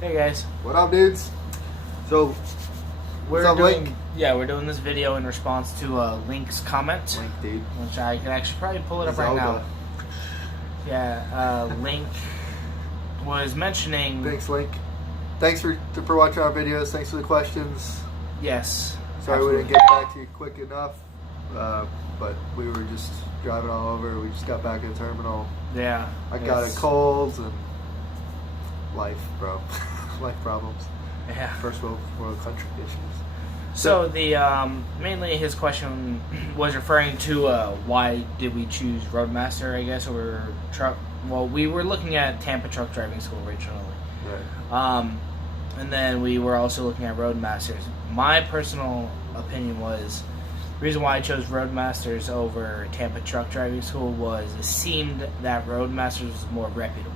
Hey guys. What up, dudes? So, We're what's up, doing, Link? Yeah, we're doing this video in response to Link's comment. Link, dude. Which I can actually probably pull it up right now. Yeah, Link was mentioning... Thanks, Link. Thanks for watching our videos. Thanks for the questions. Yes. Sorry we didn't get back to you quick enough. But we were just driving all over. We just got back at the terminal. Yeah. I got a cold and life, bro. Life problems. Yeah. First world country issues. So the mainly his question was referring to why did we choose Roadmaster, I guess, over truck. Well, we were looking at Tampa Truck Driving School originally. Right. And then we were also looking at Roadmasters. My personal opinion was the reason why I chose Roadmasters over Tampa Truck Driving School was it seemed that Roadmasters was more reputable.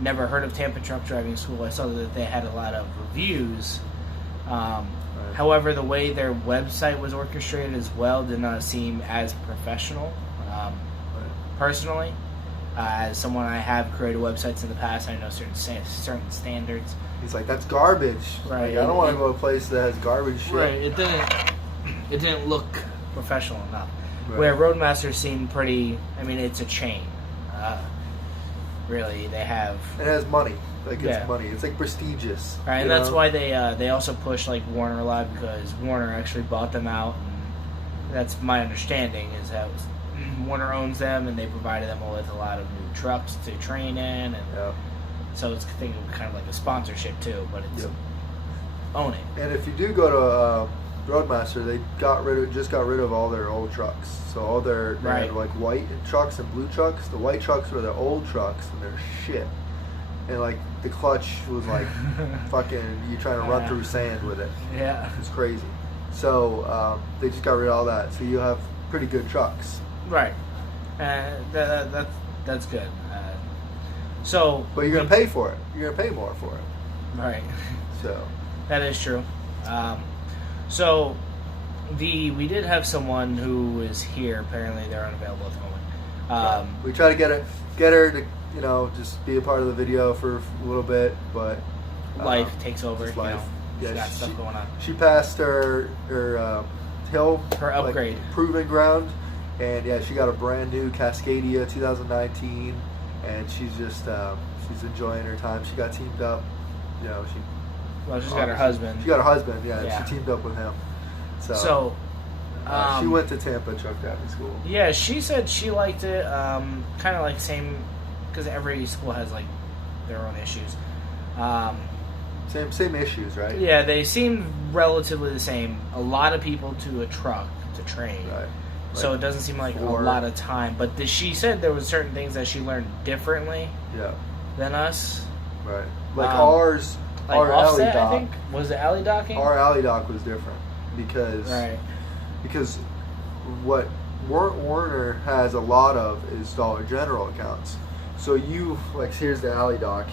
Never heard of Tampa Truck Driving School. I saw that they had a lot of reviews. However, the way their website was orchestrated as well did not seem as professional. Personally, as someone I have created websites in the past, I know certain standards. He's like, that's garbage. Right. Like, I don't want to go to a place that has garbage shit. Right. It didn't look professional enough. Right. Where Roadmaster seemed pretty. I mean, it's a chain. Really, they have. It has money. Like, it's money. It's like prestigious. Right, and that's why they also push like Warner a lot, because Warner actually bought them out, and that's my understanding is that Warner owns them, and they provided them with a lot of new trucks to train in, and so it's kind of like a sponsorship too, but it's owning. And if you do go to Roadmaster, they just got rid of all their old trucks. So all they had like white trucks and blue trucks. The white trucks were the old trucks, and they're shit. And like the clutch was like fucking you trying to run through sand with it. Yeah, it's crazy. So they just got rid of all that. So you have pretty good trucks. Right. That's good. But you're gonna pay for it. You're gonna pay more for it. Right. So that is true. So we did have someone who is here. Apparently, they're unavailable at the moment. We try to get her to just be a part of the video for a little bit, but life takes over. Life. She's got stuff going on. She passed her hill, her upgrade, proving ground, and she got a brand new Cascadia 2019, and she's just she's enjoying her time. She got teamed up. She's got her husband. She got her husband. Yeah. She teamed up with him. So she went to Tampa Truck Driving School. Yeah, she said she liked it. Kind of like same, because every school has like their own issues. Same issues, right? Yeah, they seem relatively the same. A lot of people to a truck to train. Right. So it doesn't seem like a lot of time. But she said there was certain things that she learned differently than us. Right. Like ours. Like our offset, alley dock, I think? Was it alley docking? Our alley dock was different because what Warner has a lot of is Dollar General accounts. So here's the alley dock.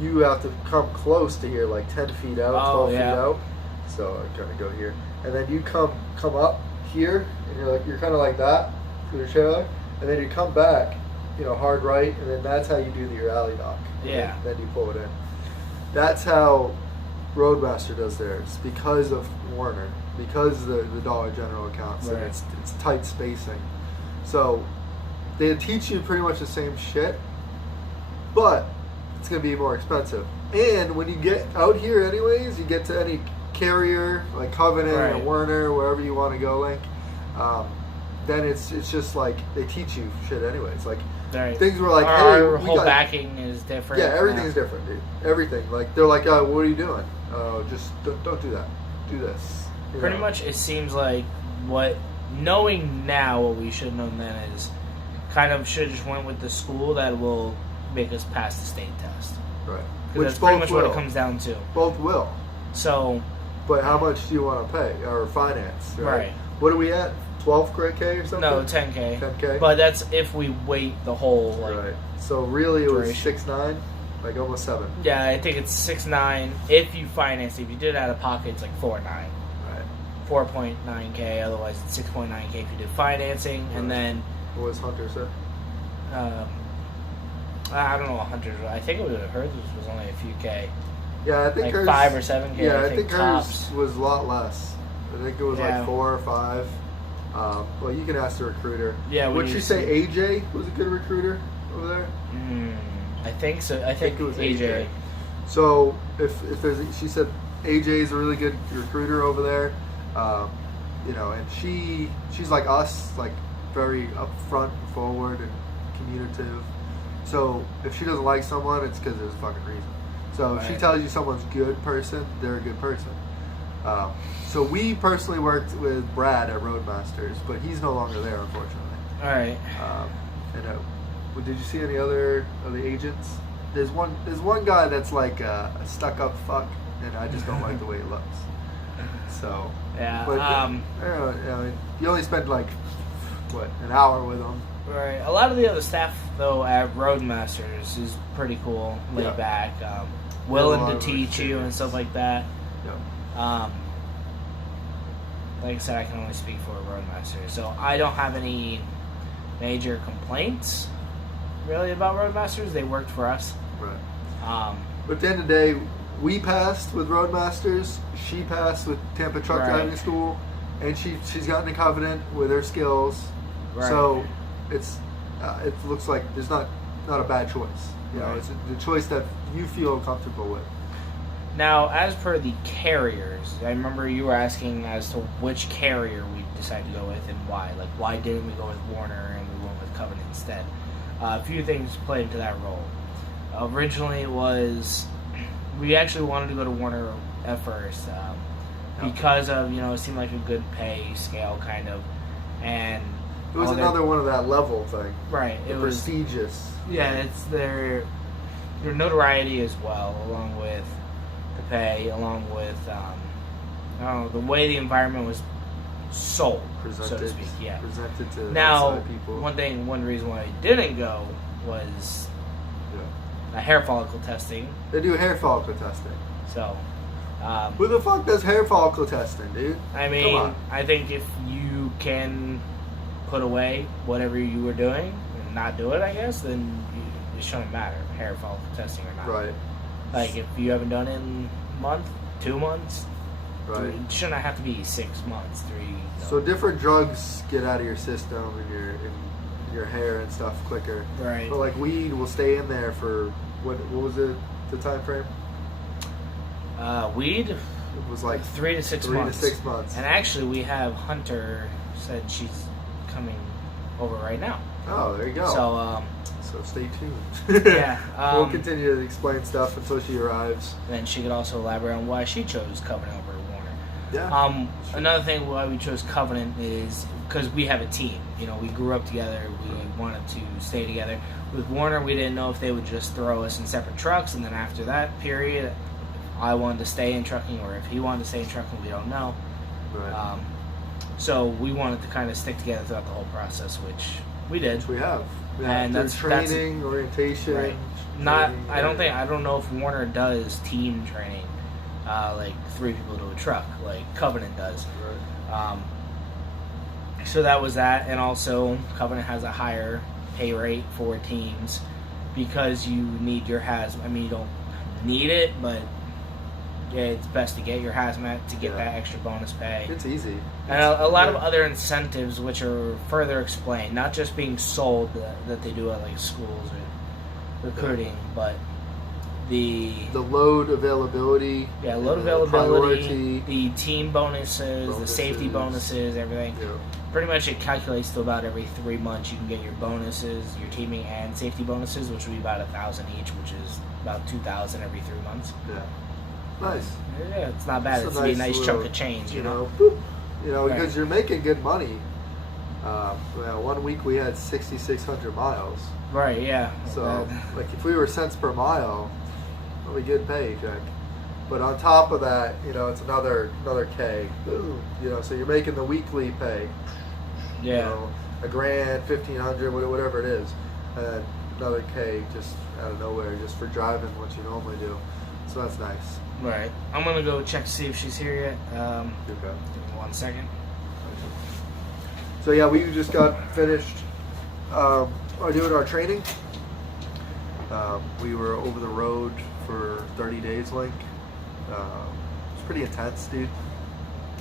You have to come close to here, like 10 feet out, 12 feet out. So I kind of go here, and then you come up here, and you're kind of like that through the trailer, and then you come back, hard right, and then that's how you do your alley dock. Yeah. And then you pull it in. That's how Roadmaster does theirs, because of Warner, because the Dollar General accounts, and it's tight spacing. So they teach you pretty much the same shit, but it's going to be more expensive. And when you get out here anyways, you get to any carrier, like Covenant or Werner, wherever you want to go, Link, then it's just like they teach you shit anyways. Like things were like, our whole backing is different. Yeah, everything's different, dude. Everything. Like they're like, oh, what are you doing? Just don't do that. Do this. Pretty much, it seems like knowing now what we should have known then is kind of should have just went with the school that will make us pass the state test. Right. Which that's pretty much what it comes down to. Both will. So. But how much do you want to pay or finance? Right. What are we at? 12K or something? No, 10K. 10K. But that's if we wait the whole right. So really, it was 6.9, like almost 7. Yeah, I think it's 6.9 if you finance it. If you did it out of pocket, it's like 4.9. Right. 4.9K. Otherwise, it's 6.9K if you do financing, and then. What was Hunter said? I don't know, 100. I think we would have heard this was only a few K. Yeah, I think like hers 5 or 7K. Yeah, I think tops. hers was a lot less. I think it was like 4 or 5. Well, you can ask the recruiter. Yeah, would she say AJ was a good recruiter over there? I think so. I think it was AJ. So if there's, she said AJ is a really good recruiter over there. You know, and she's like us, like very upfront, forward, and communicative. So if she doesn't like someone, it's because there's a fucking reason. So if she tells you someone's a good person, they're a good person. So we personally worked with Brad at Roadmasters, but he's no longer there, unfortunately. All right. Did you see any other of the agents? There's one guy that's like a stuck-up fuck, and I just don't like the way he looks. So yeah. But I don't know, you only spend like an hour with him. Right. A lot of the other staff though at Roadmasters is pretty cool, laid back, willing to teach you and stuff like that. Yeah. Like I said, I can only speak for Roadmasters, so I don't have any major complaints really about Roadmasters. They worked for us. Right. But at the end of the day, we passed with Roadmasters. She passed with Tampa Truck Driving School, and she's gotten a Covenant with her skills. Right. So it looks like there's not a bad choice. You know, it's the choice that you feel comfortable with. Now, as per the carriers, I remember you were asking as to which carrier we decided to go with and why. Like, why didn't we go with Warner and we went with Covenant instead? A few things played into that role. Originally, it was we actually wanted to go to Warner at first because of, you know, it seemed like a good pay scale kind of, and it was another one of that level thing. Right. It was prestigious. Yeah, it's their notoriety as well, along with the pay, along with I don't know, the way the environment was sold, so to speak. Yeah. Presented to now, people. One reason why I didn't go was hair follicle testing. They do hair follicle testing. So, who the fuck does hair follicle testing, dude? I mean, I think if you can put away whatever you were doing and not do it, I guess, then it shouldn't matter, hair follicle testing or not. Right. Like, if you haven't done it in a month, 2 months, right. It shouldn't have to be 6 months, 3. So different drugs get out of your system and your hair and stuff quicker. Right. But like weed will stay in there for what was it, the time frame? Weed? It was like 3 to 6 months. 3 to 6 months. And actually, we have Hunter said she's coming over right now. Oh, there you go. So stay tuned. Yeah. We'll continue to explain stuff until she arrives. Then she could also elaborate on why she chose Covenant over Warner. Yeah. Another thing why we chose Covenant is because we have a team. You know, we grew up together. We wanted to stay together. With Warner, we didn't know if they would just throw us in separate trucks, and then after that period, I wanted to stay in trucking, or if he wanted to stay in trucking, we don't know. Right. So we wanted to kind of stick together throughout the whole process, which we did. Which we have. Yeah, and that's training, orientation. Right. I don't know if Warner does team training, like 3 people to a truck, like Covenant does. Right. So that was that, and also Covenant has a higher pay rate for teams because you need your hazmat. I mean, you don't need it, but yeah, it's best to get your hazmat to get that extra bonus pay. It's easy. And a lot of other incentives which are further explained, not just being sold that they do at like schools or recruiting, but the load availability. Yeah, load availability, priority, the team bonuses, the safety bonuses, everything. Yeah. Pretty much it calculates to about every 3 months you can get your bonuses, your teaming and safety bonuses, which will be about 1,000 each, which is about 2,000 every 3 months. Yeah. Nice. Yeah, it's not bad. It's a nice chunk of change, you know. Boop. You know, because you're making good money. Well, 1 week we had 6,600 miles. Right. Yeah. So, like, if we were cents per mile, we good pay check. But on top of that, you know, it's another K. You know, so you're making the weekly pay. Yeah. You know, $1,000, 1,500, whatever it is, and another K just out of nowhere, just for driving what you normally do. So that's nice. Right. I'm gonna go check to see if she's here yet. Okay. Give me 1 second. So yeah, we just got finished doing our training. We were over the road for 30 days, Link. It's pretty intense, dude.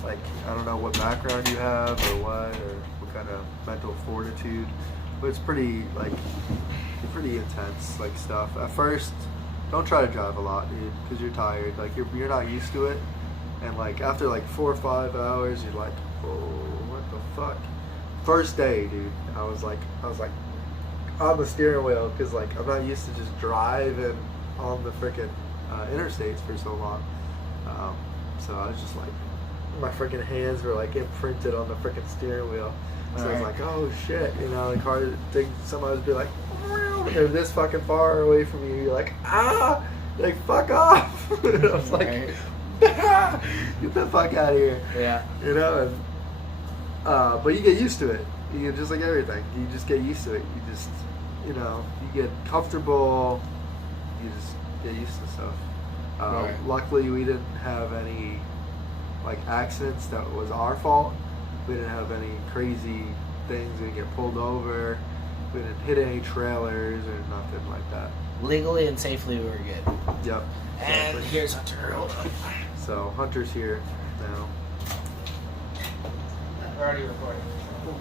Like, I don't know what background you have or what kind of mental fortitude, but it's pretty intense, like, stuff. At first, don't try to drive a lot, dude, because you're tired. Like, you're not used to it, and like after like 4 or 5 hours, you're like, oh, what the fuck? First day, dude, I was like on the steering wheel, because like I'm not used to just driving on the freaking interstates for so long. So I was just like, my freaking hands were like imprinted on the freaking steering wheel. So I was like, oh shit, you know, the car thing, somebody would be like, they're this fucking far away from you. You're like, like, fuck off. And I was like, get the fuck out of here. Yeah. You know, and but you get used to it. You just like everything. You just get used to it. You just, you know, you get comfortable. You just get used to stuff. Right. Luckily, we didn't have any like accidents that was our fault. We didn't have any crazy things. We didn't get pulled over. We didn't hit any trailers or nothing like that. Legally and safely, we were good. Yep. And Exactly. here's Hunter. Hold on. So Hunter's here now. We're already recording.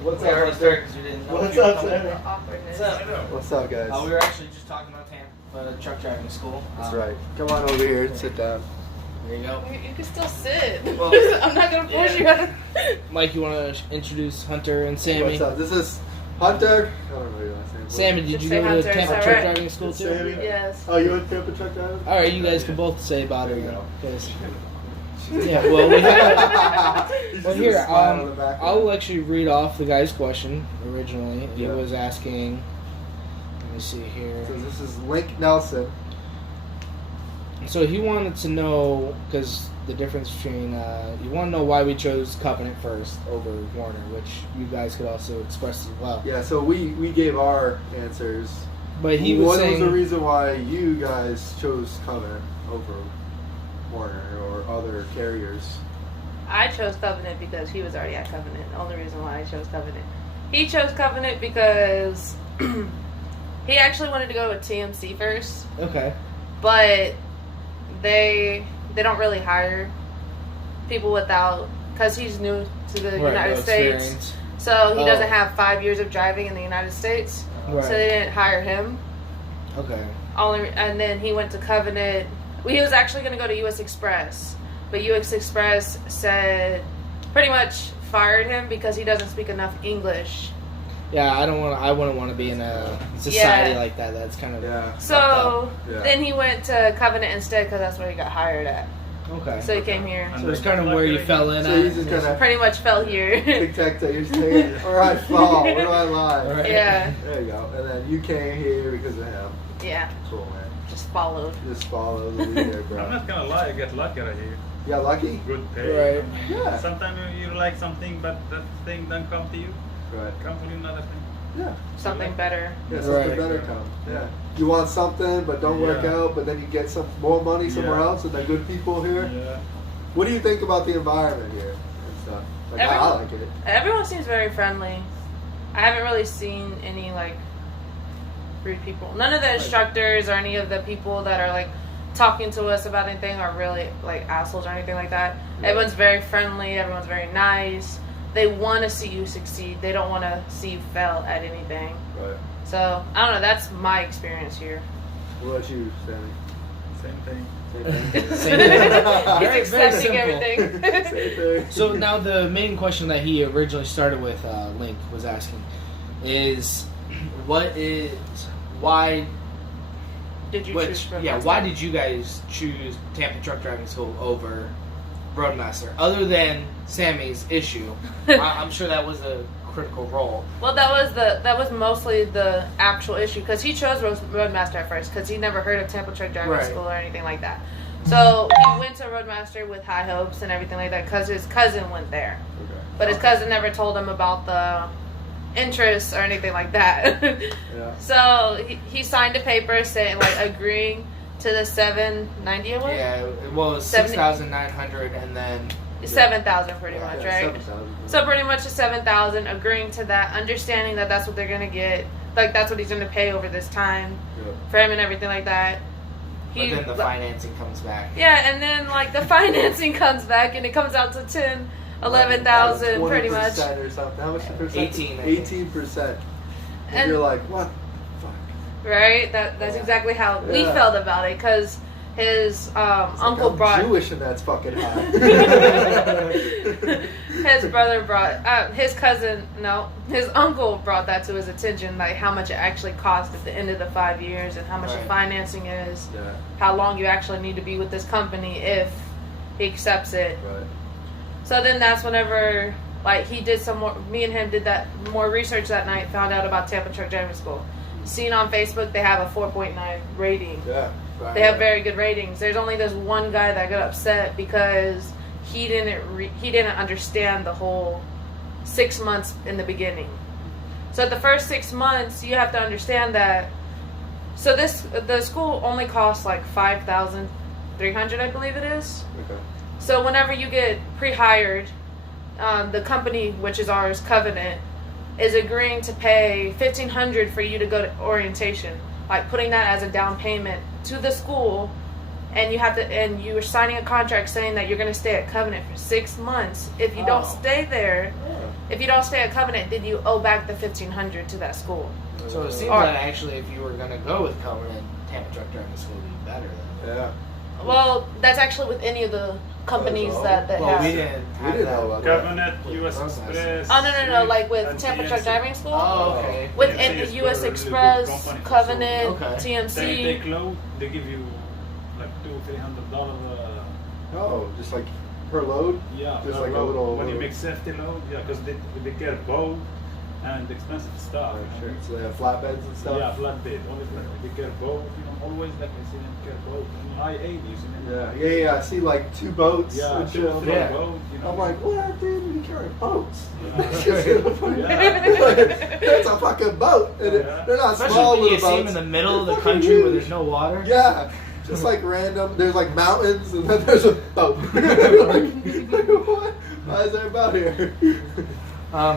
What's We already started because we didn't know. What's you were up, coming. Sammy? Awkwardness. What's up, guys? We were actually just talking about Tampa truck driving school. That's right. Come on over here and sit down. There you go. You can still sit. Well, I'm not gonna force you yeah. to. Mike, you want to introduce Hunter and Sammy? What's up? This is Hunter. I don't know your last name. Sammy, did Just you say go to Hunter, Tampa is truck that right? driving school too? Sammy? Yes. Oh, you went to Tampa truck driving? All right, you guys Yeah. can both say about it. There you go. 'Cause- yeah, well, we have. He's Well, just here, smiling in the background. I'll actually read off the guy's question originally. He Yeah. was asking. Let me see here. So this is Link Nelson. So he wanted to know, because the difference between, you want to know why we chose Covenant first over Warner, which you guys could also express as well. Yeah, so we gave our answers. But he was what saying, was the reason why you guys chose Covenant over Warner or other carriers? I chose Covenant because he was already at Covenant. The only reason why I chose Covenant. He chose Covenant because he actually wanted to go with TMC first, okay, but they don't really hire people without, because he's new to the right, United no States, experience. so he Oh. doesn't have 5 years of driving in the United States, Right. so they didn't hire him. Okay. And then he went to Covenant. Well, he was actually going to go to U.S. Express, but U.S. Express said pretty much fired him because he doesn't speak enough English. Yeah, I wouldn't want to be in a society Yeah. like that. That's kind of Yeah. So Yeah. then he went to Covenant instead because that's where he got hired at. okay. So he came here. So it's kind of where you fell in So he's just at. gonna Pretty much fell here. tic-tac that you're saying, or I fall, where do I lie? Right. Yeah, There you go. And then you came here because of him. yeah, Cool, man. just followed. Just follow the leader, I'm bro. not gonna lie, I get lucky right here. You got lucky? Good pay. Right. Yeah. Sometimes you like something, but that thing don't come to you. Right. Come to you another thing. Yeah. Something better. Yeah, something Right. better come. Yeah. You want something, but don't work Yeah. out, but then you get some more money somewhere Yeah. else, and the good people here. Yeah. What do you think about the environment here and stuff? Like, I Everyone- like it. Everyone seems very friendly. I haven't really seen any like rude people. None of the instructors or any of the people that are like talking to us about anything are really like assholes or anything like that. Yeah. Everyone's very friendly. Everyone's very nice. They want to see you succeed. They don't want to see you fail at anything. Right. So I don't know. That's my experience here. What about you, Sammy? Same thing. Same thing. Same thing. He's Very accepting simple. everything. Same thing. So now the main question that he originally started with, Link was asking, is why Did you choose Roadmaster? why did you guys choose Tampa Truck Driving School over Roadmaster? Other than Sammy's issue, I'm sure that was a critical role. Well, that was mostly the actual issue because he chose Roadmaster at first because he never heard of Tampa Truck Driving Right. School or anything like that. So he went to Roadmaster with high hopes and everything like that because his cousin went there, Okay. but his cousin never told him about the interests or anything like that. Yeah. So he signed a paper saying like agreeing to the $790 a month? Yeah, well, it was 6,900, and then 7,000 pretty much, Yeah, right? 7,000. So pretty much the 7,000, agreeing to that, understanding that that's what they're gonna get, like that's what he's gonna pay over this time Yeah. for him and everything like that. But then the financing comes back. Yeah, and then like the financing comes back and it comes out to 10, 11,000 pretty much. 20% or something. How much the percent? 18. 18%. And you're like, what the fuck? Right? That's exactly how we felt about it, because his uncle I'm brought Jewish and that's fucking high. his brother brought his uncle brought that to his attention, like how much it actually cost at the end of the 5 years and how much the financing is, how long you actually need to be with this company if he accepts it. Right. So then that's whenever like he did some more, me and him did that more research that night, found out about Tampa Truck Driving School. Seen on Facebook they have a 4.9 rating. Yeah. Right. They have very good ratings. There's only this one guy that got upset because he didn't understand the whole 6 months in the beginning. So the first 6 months, you have to understand that. So the school only costs like $5,300, I believe it is. Okay. So whenever you get pre-hired, the company, which is ours, Covenant, is agreeing to pay $1,500 for you to go to orientation, like putting that as a down payment to the school, and you are signing a contract saying that you're going to stay at Covenant for 6 months. If you don't stay there, if you don't stay at Covenant, then you owe back the $1,500 to that school. So it seems that actually, if you were going to go with Covenant, Tampa Truck Driving School would be better then. Yeah. Well, that's actually with any of the companies that Well, have. we didn't have know that. about that. Covenant, US Express. Oh no! Like with and Tampa Truck TNC. Driving School. Oh, okay. With TNC is US really Express, good company. Covenant, Okay. TMC. They take load, they give you like $200-300. Oh, just like per load? Yeah, Just per like a load. little- When you make safety load, yeah, because they care boat and expensive stuff. Oh, sure. So they have flatbeds and stuff? Yeah, flatbed. Only flatbed. They care boat. Always like I see them care boat. And I-80s. Yeah. I see like 2 boats. Yeah, and shit. 2 I'm or 3 like- boat. I'm like, what, dude? You carry boats? Yeah. That's a fucking boat. And they're not Especially small when you little see boats. them in the middle of the They're fucking country where huge. there's no water. Yeah, just like random. There's like mountains, and then there's a boat. like, what? Why is there a boat here?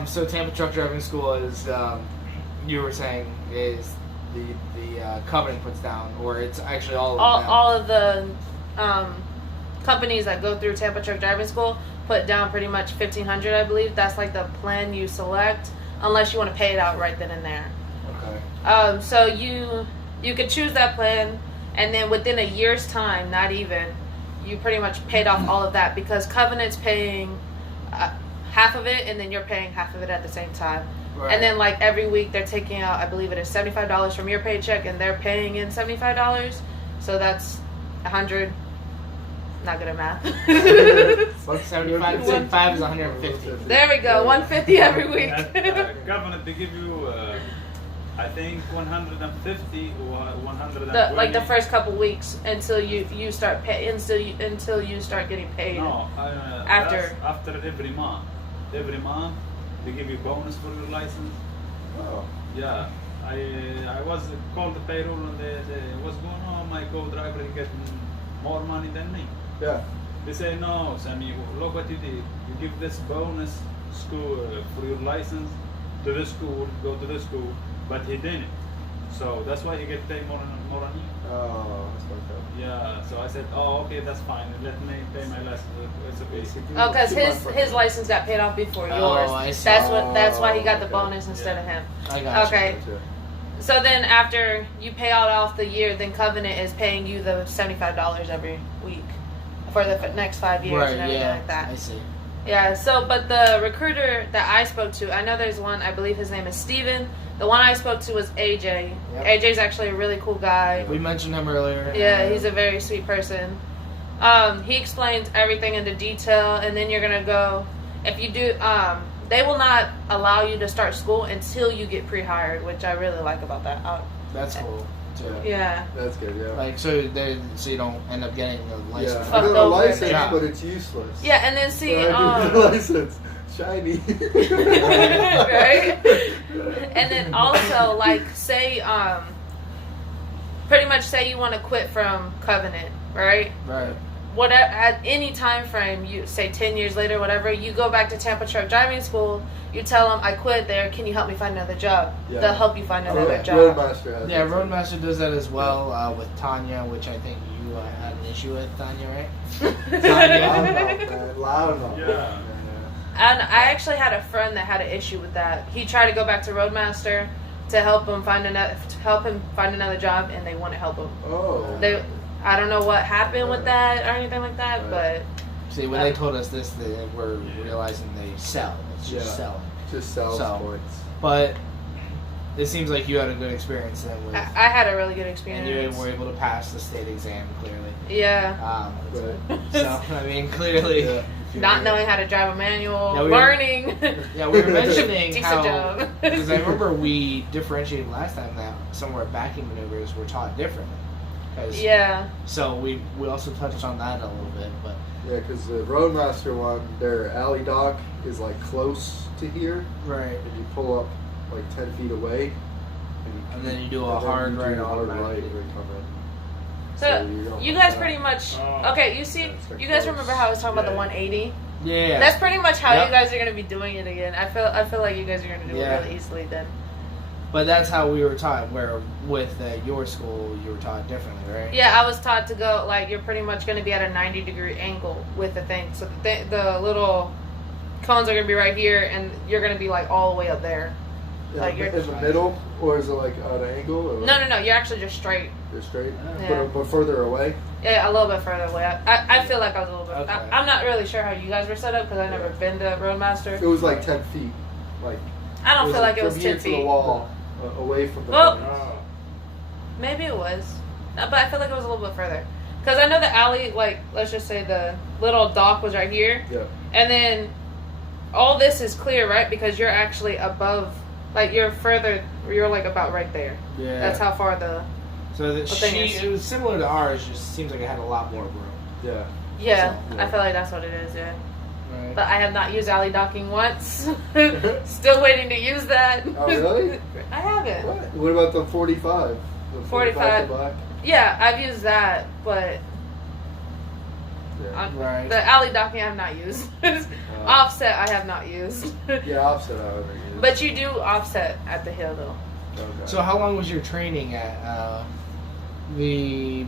So Tampa Truck Driving School is, you were saying, is the Covenant puts down, or it's actually all of them? All of the companies that go through Tampa Truck Driving School put down pretty much $1,500, I believe. That's like the plan you select, unless you want to pay it out right then and there. Okay. So you could choose that plan, and then within a year's time, not even, you pretty much paid off all of that, because Covenant's paying half of it, and then you're paying half of it at the same time. Right. And then like every week they're taking out, I believe it is $75 from your paycheck, and they're paying in $75. So that's 100. Not good at math. 75 times 5 is 150. There we go, 150 every week. At Covenant, they give you, I think, 150 or 120. Like the first couple weeks until you start until you start getting paid. No, after every month. Every month they give you bonus for your license. Oh. Yeah, I was called the payroll and they what's going on? My co-driver he getting more money than me. Yeah. They say no, Sammy. Look what you did. You give this bonus school for your license to the school. Go to the school, but he didn't. So that's why he get paid more than you. Oh, that's fucked up. Yeah. So I said, oh, okay, that's fine. Let me pay my license. It's okay. Oh, because his license got paid off before yours. Oh, I see. That's why he got the Okay. bonus instead of him. I got Okay. Gotcha. So then after you pay out off the year, then Covenant is paying you the $75 every week for the next 5 years Right, and everything yeah. like that. I see. Yeah, so, but the recruiter that I spoke to, I know there's one, I believe his name is Steven. The one I spoke to was AJ. Yep. AJ's actually a really cool guy. We mentioned him earlier. Yeah, he's a very sweet person. He explains everything into detail, and then you're going to go, if you do, they will not allow you to start school until you get pre-hired, which I really like about that. That's cool. Too. Yeah. That's good, yeah. Like, so you don't end up getting a license. Yeah. I Fucked got a over. license, Yeah. but it's useless. Yeah, and then see, So I need the license. Shiny. right? And then also, like, say, pretty much say you want to quit from Covenant, right? Right. what at any time frame, you say 10 years later, whatever, you go back to Tampa Truck Driving School, you tell them, I quit there, can you help me find another job? Yeah. They'll help you find another job. Roadmaster has Yeah, that too. Roadmaster does that as well with Tanya, which I think you had an issue with, Tanya, right? Loud enough, man. Loud enough. Yeah. And I actually had a friend that had an issue with that. He tried to go back to Roadmaster to help him find another job, and they wouldn't help him. Oh. I don't know what happened with that or anything like that, Right. but See, when they told us this, they were realizing they sell. It's just selling. Just sells So, points. But it seems like you had a good experience then with, I had a really good and experience. you were able to pass the state exam clearly. Yeah. Right. So I mean, clearly, Yeah. Not knowing how to drive a manual, Yeah, we were- learning. Yeah, we were mentioning Decent how job. because I remember we differentiated last time that some of our backing maneuvers were taught differently. 'Cause- Yeah. So we also touched on that a little bit, but Yeah, because the Roadmaster one, their alley dock is like close to here, right. and you pull up like 10 feet away, And then you do a and then hard you do right a hard right automatically. when you come in. So don't you have guys that. pretty much Oh. okay. You see, Yeah, it's like you guys close. remember how I was talking about the Yeah. 180? Yeah. That's pretty much how Yep. you guys are gonna be doing it again. I feel like you guys are gonna do Yeah. it really easily then. But that's how we were taught. Where with your school, you were taught differently, right? Yeah, I was taught to go like you're pretty much gonna be at a 90-degree angle with the thing. So the little cones are gonna be right here, and you're gonna be like all the way up there. Yeah, Like you're- in the middle, or is it like at an angle? Or No, you're actually just straight. You're straight, Yeah. but further away. Yeah, a little bit further away. I feel like I was a little bit. Okay. I'm not really sure how you guys were set up because I've never been to Roadmaster. It was like 10 feet, like I don't feel like it was from here 10 to the feet. wall, away from the. Well- fence. Oh. Maybe it was, but I feel like it was a little bit further. Because I know the alley, like, let's just say the little dock was right here. Yeah. And then all this is clear, right? Because you're actually above, like, you're further, you're like about right there. Yeah. That's how far the, So the thing is- it was similar to ours. Just seems like it had a lot more room. Yeah. yeah, So, I feel like that's what it is, yeah. Right. But I have not used alley docking once. Still waiting to use that. Oh, really? I haven't. What about the 45? The 45. to black? Yeah, I've used that, but Yeah. Right. the alley docking I have not used. Offset I have not used. Yeah, offset I would use. But you do offset at the hill though. Okay. So how long was your training at the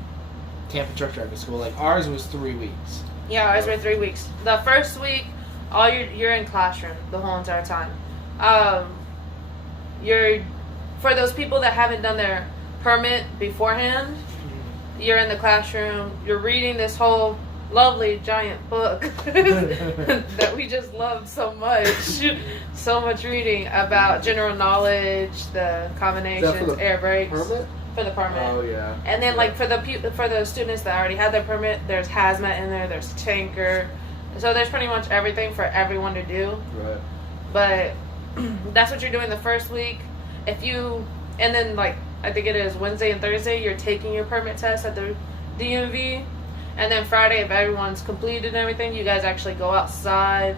Tampa Truck Driving School? Like ours was 3 weeks. Yeah, ours were 3 weeks. The first week, all you're in classroom the whole entire time. You're for those people that haven't done their permit beforehand. You're in the classroom. You're reading this whole lovely giant book that we just loved so much. So much reading about general knowledge, the combinations, the air brakes Permit? for the permit. Oh yeah. And then, like for the students that already had their permit, there's hazmat in there. There's tanker, so there's pretty much everything for everyone to do. Right. But that's what you're doing the first week. And then like I think it is Wednesday and Thursday, you're taking your permit test at the DMV, and then Friday, if everyone's completed and everything, you guys actually go outside.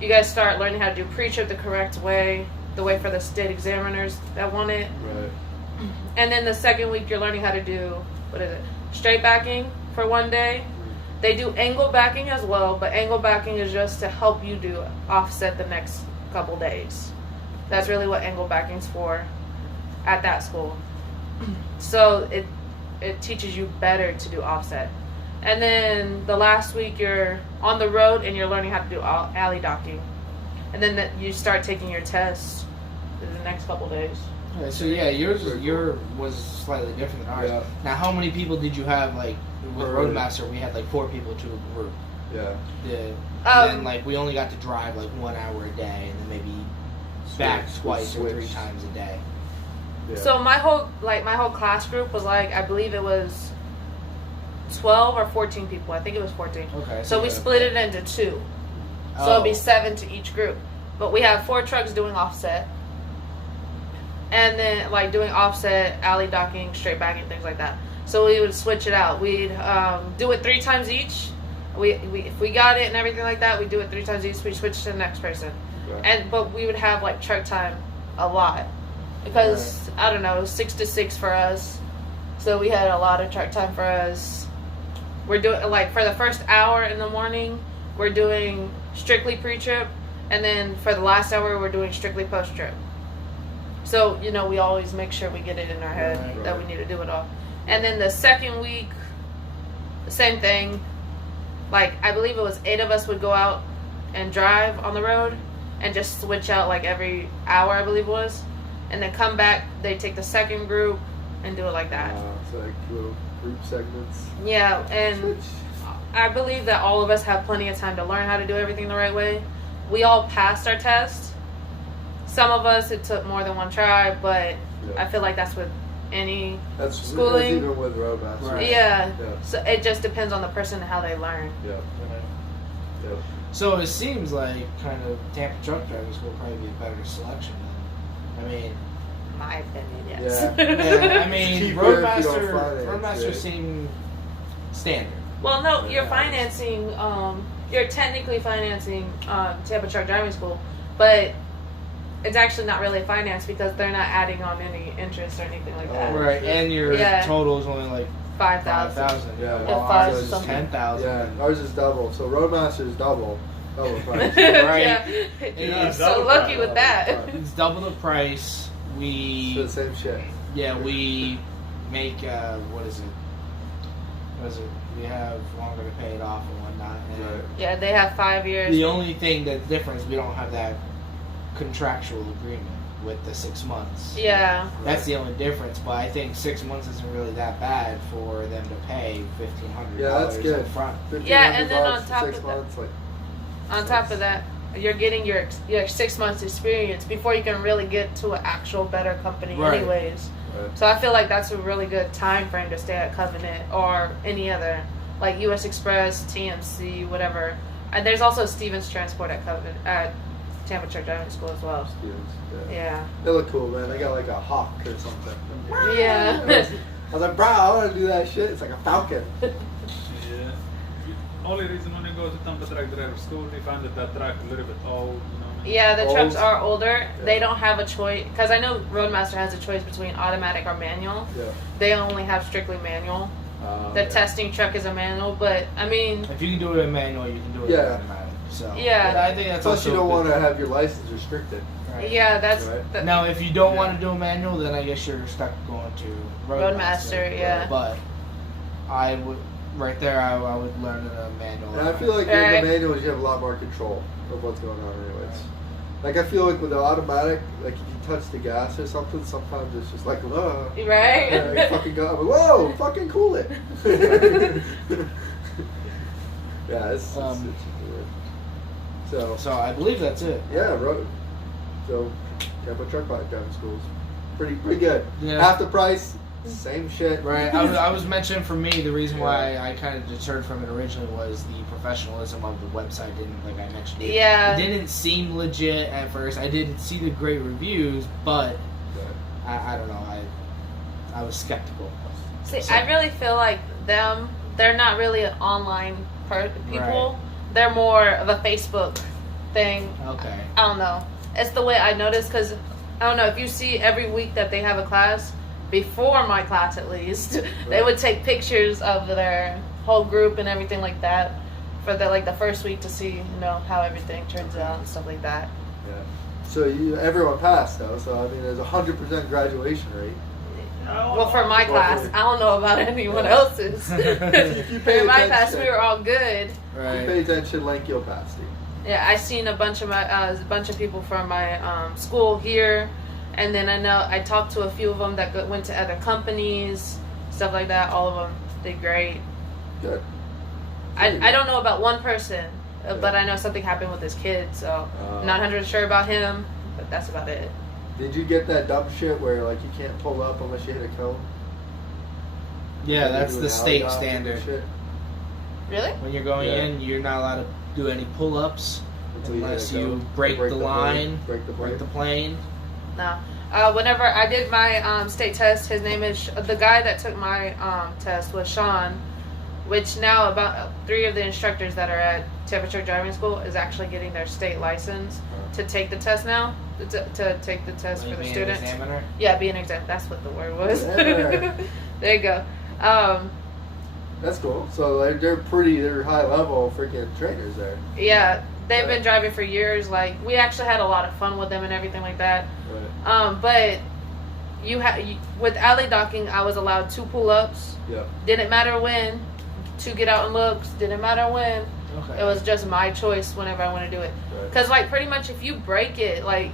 You guys start learning how to do pre-trip the correct way, the way for the state examiners that want it. Right. And then the second week, you're learning how to do, straight backing for one day. They do angle backing as well, but angle backing is just to help you do offset the next couple days. That's really what angle backing's for at that school. So it teaches you better to do offset. And then the last week, you're on the road and you're learning how to do alley docking. And then you start taking your tests in the next couple days. Okay, so yeah, yours was slightly different than ours. Yeah. Now, how many people did you have? Like with Per- Roadmaster, we had like 4 people to a group. Yeah. Yeah. And then like we only got to drive like 1 hour a day, and then maybe back twice or 3 times a day. Yeah. So my whole class group was like, I believe it was 12 or 14 people. I think it was 14. Okay. So we yeah. split it into 2. So it'd be 7 to each group. But we have 4 trucks doing offset. And then like doing offset, alley docking, straight backing, things like that. So we would switch it out. We'd do it 3 times each. If we got it and everything like that, we do it 3 times each. We switch to the next person. Okay. But we would have like truck time a lot because I don't know, 6 to 6 for us. So we had a lot of truck time for us. we're doing like for the first hour in the morning, we're doing strictly pre-trip, and then for the last hour, we're doing strictly post-trip. So, you know, we always make sure we get it in our head Right. that we need to do it all. And then the second week, same thing. Like, I believe it was 8 of us would go out and drive on the road and just switch out like every hour, I believe it was. And then come back, they take the second group and do it like that. So like little group segments. Yeah, and Switch. I believe that all of us have plenty of time to learn how to do everything the right way. We all passed our test. Some of us, it took more than one try, but I feel like that's with any That's schooling. even with Roadmaster. Right. Yeah. Yeah. So it just depends on the person and how they learn. Yeah. Yeah. So it seems like kind of Tampa Truck Driving School will probably be a better selection then. I mean, My opinion, yes. yeah, I mean, Cheaper if you don't Roadmaster finance, seem standard. Well, no, you're Yeah. financing. You're technically financing Tampa Truck Driving School, but it's actually not really financed because they're not adding on any interest or anything like that. Oh, Right, and your Yeah. total is only like 5,000. 5,000. Yeah. While Five ours is something. 10,000. Yeah, ours is double. So Roadmaster is double price. Right. Yeah. Yeah, So double lucky price. with that. It's double the price. So We the same shit. we make what is it? What is it? We have longer to pay it off and whatnot. And Right. Yeah, they have 5 years. the only thing that's different is we don't have that contractual agreement with the 6 months. Yeah. That's the only difference, but I think 6 months isn't really that bad for them to pay $1,500 Yeah, that's good. up front. Yeah, and then $1,500 on top for 6 of that- months, like, On top of that, you're getting your 6 months experience before you can really get to an actual better company Right. anyways. right. So I feel like that's a really good time frame to stay at Covenant or any other, like US Express, TMC, whatever. And there's also Stevens Transport at Covenant at Tampa Truck Driving School as well. Students, yeah. Yeah. They look cool, man. They got like a hawk or something. Yeah. I was like, bro, I want to do that shit. It's like a falcon. Yeah. Only reason when you go to Tampa Truck Driver School, they find that truck a little bit old, you know what I mean? Yeah, the Old. trucks are older. Yeah. They don't have a choice because I know Roadmaster has a choice between automatic or manual. Yeah. They only have strictly manual. The yeah. testing truck is a manual, but I mean, If you can do it in manual, you can do it in Yeah. automatic. So Yeah. but I think that's Plus, also you don't a want good to thing. have your license restricted. Right. yeah, that's Right. Now, if you don't Yeah. want to do a manual, then I guess you're stuck going to Roadmaster, yeah. But I would, right there, I would learn a manual. And I feel like Right. in the manuals, you have a lot more control of what's going on, anyways. Like, I feel like with the automatic, like, if you touch the gas or something, sometimes it's just like, whoa. Right. You fucking go, I'm like, whoa, fucking cool it. Yeah, it's weird. So, So I believe that's it. yeah, road. So, Tampa Truck Bike Driving Schools. Pretty good. Yeah. Half the price, same shit. Right. I was mentioning for me the reason why I kind of deterred from it originally was the professionalism of the website. Didn't like I mentioned. Yeah. It didn't seem legit at first. I didn't see the great reviews, but I don't know. I was skeptical. See, So- I really feel like they're not really an online people. Right. They're more of a Facebook thing. Okay. I don't know. It's the way I noticed because I don't know if you see every week that they have a class. Before my class, at least, they Right. would take pictures of their whole group and everything like that for the first week to see how everything turns out and stuff like that. Yeah. So everyone passed though. So I mean, there's 100% graduation rate. Well, for my class, I don't know about anyone else's. If you pay In my attention- class, we were all good. If you Right. pay attention, Link, you'll pass it. Yeah, I seen a bunch of people from my school here, and then I talked to a few of them that went to other companies, stuff like that. All of them did great. Good. I don't know about one person, Yeah. but I know something happened with his kid, so I'm not 100% sure about him, but that's about it. Did you get that dumb shit where like you can't pull up unless you hit a cone? Yeah, Like, that's you do the an alley state dodge and standard. shit Really? When you're going Yeah. in, you're not allowed to do any pull-ups until you hit unless a you cone. break the plane, line, break the break the plane. plane. No. Whenever I did my state test, his name is the guy that took my test was Sean, which now about 3 of the instructors that are at Tampa Truck Driving School is actually getting their state license to take the test now, to take the test Like for the being an students. examiner. Yeah, be an exam. That's what the word was. Examiner. There you go. That's cool. So like, they're high level freaking trainers there. Yeah, they've Yeah. been driving for years. Like, we actually had a lot of fun with them and everything like that. Right. But with alley docking, I was allowed 2 pull-ups. Yeah. Didn't matter when. 2 get out and looks. Didn't matter when. Okay. It was just my choice whenever I want to do it. Right. Because, like, pretty much if you break it, like,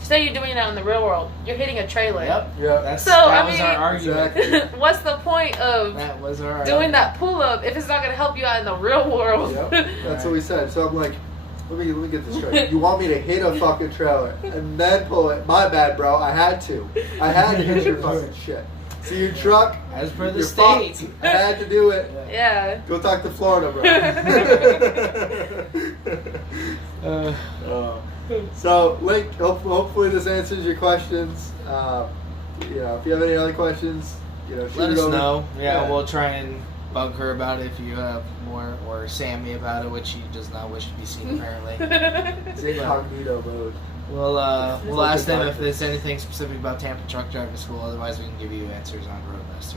say you're doing it out in the real world, you're hitting a trailer. Yep. Yeah. That I was mean- our argument. Exactly. What's the point of That was our doing that pull-up if it's not going to help you out in the real world? Yep. That's what we said. So I'm like, let me get this straight. You want me to hit a fucking trailer and then pull it? My bad, bro. I had to hit your fucking shit. So your truck, As per the you're state. fucked. I had to do it. Yeah. Go talk to Florida, bro. So, Link, hopefully this answers your questions. If you have any other questions, shoot Let it us over. know. Yeah, we'll try and bug her about it if you have more, or Sammy about it, which he does not wish to be seen apparently. It's incognito mode. We'll ask them if doctor. there's anything specific about Tampa Truck Driving School. Otherwise, we can give you answers on Roadmaster.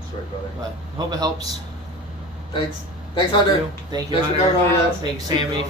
That's right, brother. But hope it helps. Thanks, Hunter. Thank you, Thanks for Hunter. coming on, guys. Thanks, Sammy. For